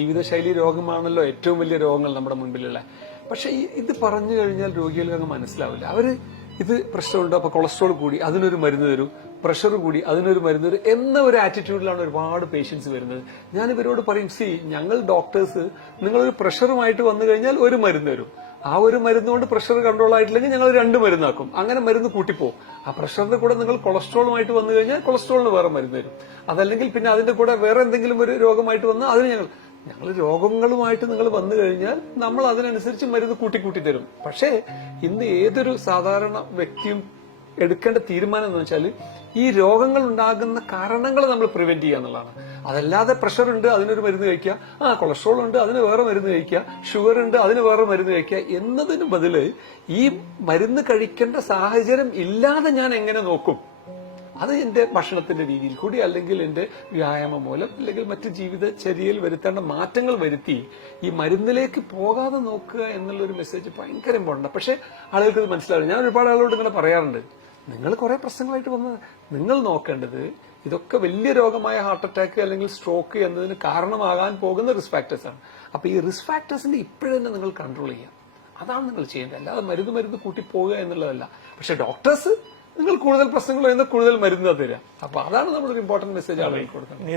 ജീവിതശൈലി രോഗമാണല്ലോ ഏറ്റവും വലിയ രോഗങ്ങൾ നമ്മുടെ മുൻപിലുള്ള. പക്ഷെ ഇത് പറഞ്ഞു കഴിഞ്ഞാൽ രോഗികൾക്ക് അങ്ങ് മനസ്സിലാവില്ല. അവര് ഇത് പ്രശ്നമുണ്ട്, അപ്പൊ കൊളസ്ട്രോൾ കൂടി അതിനൊരു മരുന്ന് തരൂ, പ്രഷർ കൂടി അതിനൊരു മരുന്ന് തരും എന്ന ഒരു ആറ്റിറ്റ്യൂഡിലാണ് ഒരുപാട് പേഷ്യൻസ് വരുന്നത്. ഞാൻ ഇവരോട് പറയും, ഞങ്ങൾ ഡോക്ടേഴ്സ് നിങ്ങളൊരു പ്രഷറുമായിട്ട് വന്നു കഴിഞ്ഞാൽ ഒരു മരുന്ന് തരും, ആ ഒരു മരുന്നുകൊണ്ട് പ്രഷർ കൺട്രോൾ ആയിട്ടില്ലെങ്കിൽ ഞങ്ങൾ 2 മരുന്നാക്കും, അങ്ങനെ മരുന്ന് കൂട്ടിപ്പോകും. ആ പ്രഷറിന്റെ കൂടെ നിങ്ങൾ കൊളസ്ട്രോളുമായിട്ട് വന്നു കഴിഞ്ഞാൽ കൊളസ്ട്രോളിന് വേറെ മരുന്ന് തരും. അതല്ലെങ്കിൽ പിന്നെ അതിന്റെ കൂടെ വേറെ എന്തെങ്കിലും ഒരു രോഗമായിട്ട് വന്നാൽ അതിന് ഞങ്ങൾ രോഗങ്ങളുമായിട്ട് നിങ്ങൾ വന്നു കഴിഞ്ഞാൽ നമ്മൾ അതിനനുസരിച്ച് മരുന്ന് കൂട്ടി തരും. പക്ഷേ ഇന്ന് ഏതൊരു സാധാരണ വ്യക്തിയും എടുക്കേണ്ട തീരുമാനം എന്ന് വെച്ചാൽ ഈ രോഗങ്ങൾ ഉണ്ടാകുന്ന കാരണങ്ങൾ നമ്മൾ പ്രിവെന്റ് ചെയ്യുക എന്നുള്ളതാണ്. അതല്ലാതെ പ്രഷർ ഉണ്ട് അതിനൊരു മരുന്ന് കഴിക്കുക, കൊളസ്ട്രോൾ ഉണ്ട് അതിന് വേറെ മരുന്ന് കഴിക്കുക, ഷുഗർ ഉണ്ട് അതിന് വേറെ മരുന്ന് കഴിക്കുക എന്നതിന് ബദല് ഈ മരുന്ന് കഴിക്കേണ്ട സാഹചര്യം ഇല്ലാതെ ഞാൻ എങ്ങനെ നോക്കും, അത് എന്റെ ഭക്ഷണത്തിന്റെ രീതിയിൽ കൂടി അല്ലെങ്കിൽ എന്റെ വ്യായാമം മൂലം അല്ലെങ്കിൽ മറ്റ് ജീവിതചര്യയിൽ വരുത്തേണ്ട മാറ്റങ്ങൾ വരുത്തി ഈ മരുന്നിലേക്ക് പോകാതെ നോക്കുക എന്നുള്ളൊരു മെസ്സേജ് ഭയങ്കര ഇമ്പോർട്ടന്റ്. പക്ഷെ ആളുകൾക്ക് ഇത് മനസ്സിലാവില്ല. ഞാൻ ഒരുപാട് ആളുകളോട് ഇങ്ങനെ പറയാറുണ്ട്, നിങ്ങൾ കുറെ പ്രശ്നങ്ങളായിട്ട് വന്ന് നിങ്ങൾ നോക്കേണ്ടത് ഇതൊക്കെ വലിയ രോഗമായ ഹാർട്ട് അറ്റാക്ക് അല്ലെങ്കിൽ സ്ട്രോക്ക് എന്നതിന് കാരണമാകാൻ പോകുന്ന റിസ്ക് ഫാക്ടേഴ്സ് ആണ്. അപ്പൊ ഈ റിസ്ക് ഫാക്ടേഴ്സിന്റെ ഇപ്പോഴും തന്നെ നിങ്ങൾ കൺട്രോൾ ചെയ്യുക, അതാണ് നിങ്ങൾ ചെയ്യേണ്ടത്. അല്ലാതെ മരുന്ന് കൂട്ടി പോവുക എന്നുള്ളതല്ല. പക്ഷെ ഡോക്ടേഴ്സ് നിങ്ങൾ കൂടുതൽ പ്രശ്നങ്ങൾ വരുന്ന കൂടുതൽ മരുന്ന് തരിക. അപ്പൊ അതാണ് നമ്മളൊരു ഇമ്പോർട്ടന്റ് മെസ്സേജ് ആളുകൾക്ക് കൊടുക്കുന്നത്.